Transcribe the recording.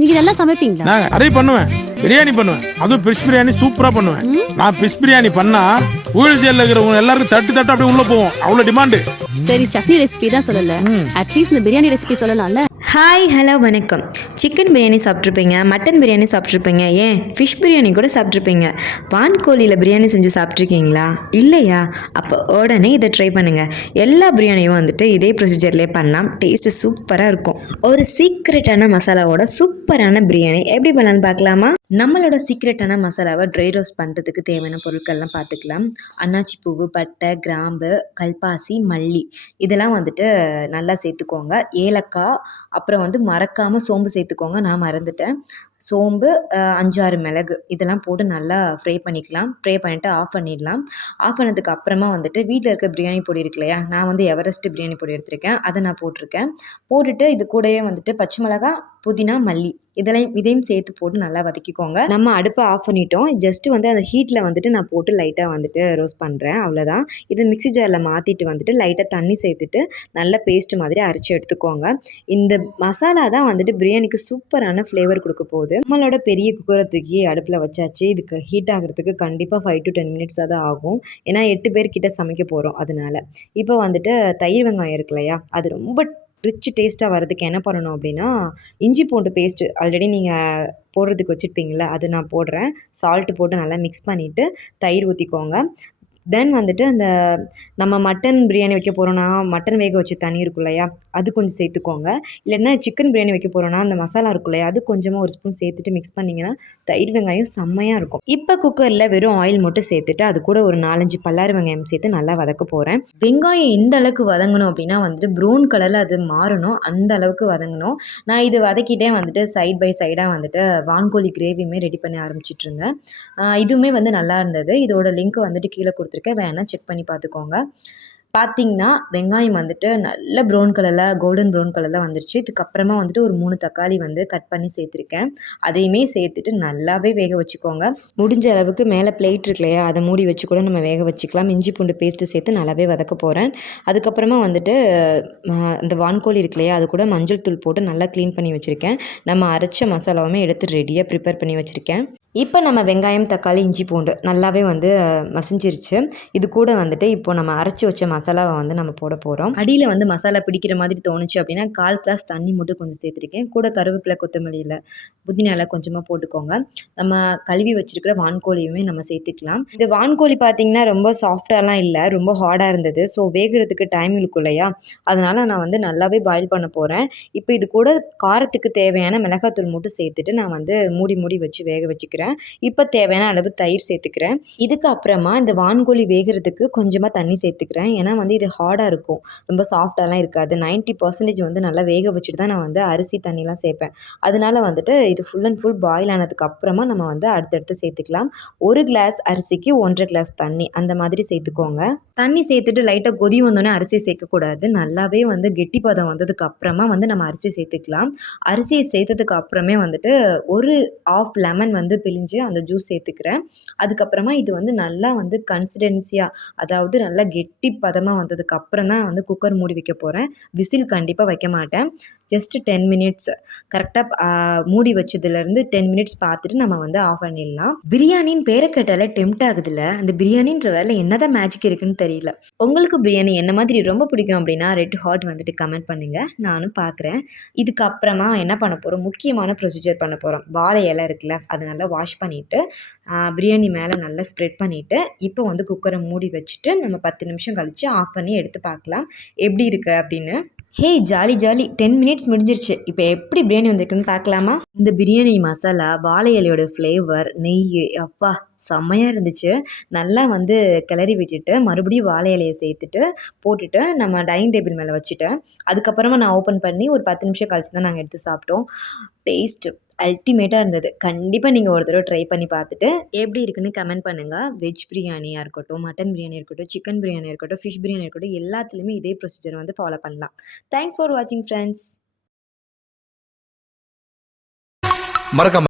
நீங்க நல்லா சமைப்பீங்களா? நான் நிறைய பண்ணுவேன். பிரியாணி பண்ணுவேன், அதுவும் ஃபிஷ் பிரியாணி சூப்பரா பண்ணுவேன். நான் ஃபிஷ் பிரியாணி பண்ணா ஊழல் ஜெயில இருக்கிறவங்க எல்லாருக்கும் தட்டு தட்டு அப்படியே உள்ள போவோம், அவ்வளவு டிமாண்டு. சரி, சட்னி ரெசிபி தான் சொல்லல, அட்லீஸ்ட் இந்த பிரியாணி ரெசிபி சொல்லலாம்ல. ஹாய் ஹலோ வணக்கம். சிக்கன் பிரியாணி சாப்பிட்ருப்பீங்க, மட்டன் பிரியாணி சாப்பிட்ருப்பீங்க, ஏன் ஃபிஷ் பிரியாணி கூட சாப்பிட்ருப்பீங்க. வான்கோழியில் பிரியாணி செஞ்சு சாப்பிட்ருக்கீங்களா? இல்லையா? அப்போ உடனே இதை ட்ரை பண்ணுங்கள். எல்லா பிரியாணியும் வந்துட்டு இதே ப்ரொசீஜர்லேயே பண்ணலாம். டேஸ்ட்டு சூப்பராக இருக்கும். ஒரு சீக்ரெட்டான மசாலாவோட சூப்பரான பிரியாணி எப்படி பண்ணலான்னு பார்க்கலாமா? நம்மளோட சீக்ரெட்டான மசாலாவை ட்ரை ரோஸ்ட் பண்ணுறதுக்கு தேவையான பொருட்கள்லாம் பார்த்துக்கலாம். அன்னாச்சி பூவு, பட்டை, கிராம்பு, கல்பாசி, மல்லி இதெல்லாம் வந்துட்டு நல்லா சேர்த்துக்கோங்க. ஏலக்காய், அப்புறம் வந்து மறக்காமல் சோம்பு சேர்த்துக்கோங்க. நான் மறந்துட்டேன். சோம்பு, 5-6 மிளகு இதெல்லாம் போட்டு நல்லா ஃப்ரை பண்ணிக்கலாம். ஃப்ரை பண்ணிவிட்டு ஆஃப் பண்ணிடலாம். ஆஃப் பண்ணதுக்கு அப்புறமா வந்துட்டு வீட்டில் இருக்க பிரியாணி பொடி இருக்கு இல்லையா, நான் வந்து எவரெஸ்ட் பிரியாணி பொடி எடுத்திருக்கேன், அதை நான் போட்டிருக்கேன். போட்டுட்டு இது கூடவே வந்துட்டு பச்சை மிளகாய், புதினா, மல்லி இதையும் சேர்த்து போட்டு நல்லா வதக்கிக்கோங்க. நம்ம அடுப்பை ஆஃப் பண்ணிட்டோம். ஜஸ்ட்டு வந்து அந்த ஹீட்டில் வந்துட்டு நான் போட்டு லைட்டாக வந்துட்டு ரோஸ்ட் பண்ணுறேன், அவ்வளோதான். இதை மிக்ஸி ஜாரில் மாற்றிட்டு வந்துட்டு லைட்டாக தண்ணி சேர்த்துட்டு நல்ல பேஸ்ட் மாதிரி அரைச்சி எடுத்துக்கோங்க. இந்த மசாலா தான் வந்துட்டு பிரியாணிக்கு சூப்பரான ஃப்ளேவர் கொடுக்க போகுது. நம்மளோட பெரிய குக்கரை தூக்கி அடுப்பில் வச்சாச்சு. இதுக்கு ஹீட் ஆகிறதுக்கு கண்டிப்பாக 5 to 10 மினிட்ஸ் தான் ஆகும். ஏன்னா 8 பேர்கிட்ட சமைக்க போகிறோம், அதனால. இப்போ வந்துட்டு தயிர் வெங்காயம் இருக்கு இல்லையா, அது ரொம்ப ரிச் டேஸ்ட்டாக வரதுக்கு என்ன பண்ணணும் அப்படின்னா, இஞ்சி பூண்டு பேஸ்ட்டு ஆல்ரெடி நீங்கள் போடுறதுக்கு வச்சுருப்பீங்களா, அது நான் போடுறேன். சால்ட்டு போட்டு நல்லா மிக்ஸ் பண்ணிவிட்டு தயிர் ஊற்றிக்கோங்க. தென் வந்துட்டு அந்த நம்ம மட்டன் பிரியாணி வைக்க போகிறோன்னா மட்டன் வேக வச்சு தண்ணி இருக்கும் இல்லையா, அது கொஞ்சம் சேர்த்துக்கோங்க. இல்லைன்னா சிக்கன் பிரியாணி வைக்க போகிறோன்னா அந்த மசாலா இருக்கும் இல்லையா, அது கொஞ்சமாக ஒரு ஸ்பூன் சேர்த்துட்டு மிக்ஸ் பண்ணிங்கன்னா தயிர் வெங்காயம் செம்மையாக இருக்கும். இப்போ குக்கரில் வெறும் ஆயில் மட்டும் சேர்த்துட்டு அது கூட ஒரு 4-5 பல்லாரி வெங்காயம் சேர்த்து நல்லா வதக்க போகிறேன். வெங்காயம் எந்த அளவுக்கு வதங்கணும் அப்படின்னா வந்துட்டு ப்ரௌன் கலரில் அது மாறணும், அந்த அளவுக்கு வதங்கணும். நான் இது வதக்கிட்டே வந்துட்டு சைட் பை சைடாக வந்துட்டு வான்கோழி கிரேவியுமே ரெடி பண்ண ஆரம்பிச்சிட்டு இருந்தேன். இதுவுமே வந்து நல்லா இருந்தது. இதோட லிங்க் வந்துட்டு கீழே கொடுத்துருக்கேன், வேணா செக் பண்ணி பார்த்துக்கோங்க. பார்த்தீங்கன்னா வெங்காயம் வந்துட்டு நல்ல ப்ரௌன் கலரில், கோல்டன் ப்ரௌன் கலரில் வந்துருச்சு. இதுக்கப்புறமா வந்துட்டு ஒரு 3 தக்காளி வந்து கட் பண்ணி சேர்த்துருக்கேன். அதையுமே சேர்த்துட்டு நல்லாவே வேக வச்சுக்கோங்க. முடிஞ்ச அளவுக்கு மேலே பிளேட் இருக்கு இல்லையா, அதை மூடி வச்சு கூட நம்ம வேக வச்சுக்கலாம். இஞ்சி பூண்டு பேஸ்ட்டு சேர்த்து நல்லாவே வதக்க போகிறேன். அதுக்கப்புறமா வந்துட்டு இந்த வான்கோழி இருக்கு இல்லையா, அது கூட மஞ்சள் தூள் போட்டு நல்லா க்ளீன் பண்ணி வச்சுருக்கேன். நம்ம அரைச்ச மசாலாவுமே எடுத்து ரெடியாக ப்ரிப்பேர் பண்ணி வச்சுருக்கேன். இப்போ நம்ம வெங்காயம், தக்காளி, இஞ்சி பூண்டு நல்லாவே வந்து மசிஞ்சிருச்சு. இது கூட வந்துட்டு இப்போ நம்ம அரைச்சி வச்ச மசாலாவை வந்து நம்ம போட போகிறோம். அடியில் வந்து மசாலா பிடிக்கிற மாதிரி தோணுச்சு அப்படின்னா 1/4 கிளாஸ் தண்ணி மட்டும் கொஞ்சம் சேர்த்துருக்கேன். கூட கருவேப்பிலை, கொத்தமல்லி இலை, புதினா இலை கொஞ்சமாக போட்டுக்கோங்க. நம்ம கழுவி வச்சுருக்கிற வான்கோழியுமே நம்ம சேர்த்துக்கலாம். இந்த வான்கோழி பார்த்திங்கன்னா ரொம்ப சாஃப்டாலாம் இல்லை, ரொம்ப ஹார்டாக இருந்தது. ஸோ வேகிறதுக்கு டைம் இருக்கும் இல்லையா, அதனால் நான் வந்து நல்லாவே பாயில் பண்ண போகிறேன். இப்போ இது கூட காரத்துக்கு தேவையான மிளகாத்தூள் மட்டும் சேர்த்துட்டு நான் வந்து மூடி வச்சு வேக வச்சுக்கிறேன். இப்போ தேவையான அளவு தயிர் சேர்த்துக்கிறேன். இதுக்கு அப்புறமா இந்த வான்கோழி வேகிறதுக்கு கொஞ்சமாக தண்ணி சேர்த்துக்கிறேன். ஏன்னா வந்து இது ஹார்டாக இருக்கும், ரொம்ப சாஃப்டாலாம் இருக்காது. 90% வந்து நல்லா வேக வச்சுட்டு தான் நான் வந்து அரிசி தண்ணிலாம் சேர்ப்பேன். அதனால வந்துட்டு இது ஃபுல் அண்ட் ஃபுல் பாயில் ஆனதுக்கு அப்புறமா நம்ம வந்து அடுத்தடுத்து சேர்த்துக்கலாம். 1 கிளாஸ் அரிசிக்கு 1.5 கிளாஸ் தண்ணி அந்த மாதிரி சேர்த்துக்கோங்க. தண்ணி சேர்த்துட்டு லைட்டாக கொதி வந்தோடனே அரிசி சேர்க்கக்கூடாது. நல்லாவே வந்து கெட்டி பதம் வந்ததுக்கு அப்புறமா வந்து நம்ம அரிசி சேர்த்துக்கலாம். அரிசியை சேர்த்ததுக்கு அப்புறமே வந்துட்டு ஒரு 1/2 லெமன் வந்து பிழிஞ்சு அந்த ஜூஸ் சேர்த்துக்கிறேன். அதுக்கப்புறமா இது வந்து நல்லா வந்து கன்சிஸ்டன்சியாக, அதாவது நல்லா கெட்டி பதமாக வந்ததுக்கு அப்புறம் தான் வந்து குக்கர் மூடி வைக்க போகிறேன். விசில் கண்டிப்பாக வைக்க மாட்டேன். ஜஸ்ட்டு 10 மினிட்ஸ் கரெக்டாக மூடி வச்சதுலேருந்து 10 மினிட்ஸ் பார்த்துட்டு நம்ம வந்து ஆஃப் பண்ணிடலாம். பிரியாணின்னு பேரை கேட்டாலே டெம்ட் ஆகுதுல்ல. அந்த பிரியாணின்ற வேலை என்னதான் மேஜிக் இருக்குன்னு தெரியல. உங்களுக்கு பிரியாணி என்ன மாதிரி ரொம்ப பிடிக்கும் அப்படின்னா ரெட் ஹாட் வந்துட்டு கமெண்ட் பண்ணுங்கள், நானும் பார்க்குறேன். இதுக்கப்புறமா என்ன பண்ண போகிறோம், முக்கியமான ப்ரொசீஜர் பண்ண போகிறோம். வாழை இலை இருக்குல்ல, அதை நல்லா வாஷ் பண்ணிவிட்டு பிரியாணி மேலே நல்லா ஸ்ப்ரெட் பண்ணிவிட்டு இப்போ வந்து குக்கரை மூடி வச்சுட்டு நம்ம 10 நிமிஷம் கழித்து ஆஃப் பண்ணி எடுத்து பார்க்கலாம் எப்படி இருக்குது அப்படின்னு. ஹே ஜாலி 10 மினிட்ஸ் முடிஞ்சிருச்சு. இப்போ எப்படி பிரியாணி வந்திருக்குன்னு பார்க்கலாமா? இந்த பிரியாணி மசாலா, வாழை இலையோட ஃப்ளேவர், நெய் அப்பா செம்மையாக இருந்துச்சு. நல்லா வந்து கிளறி விட்டுட்டு மறுபடியும் வாழை இலையை சேர்த்துட்டு போட்டுட்டு நம்ம டைனிங் டேபிள் மேலே வச்சுட்டேன். அதுக்கப்புறமா நான் ஓப்பன் பண்ணி ஒரு 10 நிமிஷம் கழிச்சு தான் நாங்கள் எடுத்து சாப்பிட்டோம். டேஸ்ட்டு அல்டிமேட்டாக இருந்தது. கண்டிப்பாக நீங்கள் ஒரு தடவை ட்ரை பண்ணி பார்த்துட்டு எப்படி இருக்குன்னு கமெண்ட் பண்ணுங்கள். வெஜ் பிரியாணியாக இருக்கட்டும், மட்டன் பிரியாணி இருக்கட்டும், சிக்கன் பிரியாணி இருக்கட்டும், ஃபிஷ் பிரியாணி இருக்கட்டும், எல்லாத்துலேயுமே இதே ப்ரொசீஜர் வந்து ஃபாலோ பண்ணலாம். தேங்க்ஸ் ஃபார் வாட்சிங் ஃப்ரெண்ட்ஸ். மறக்காம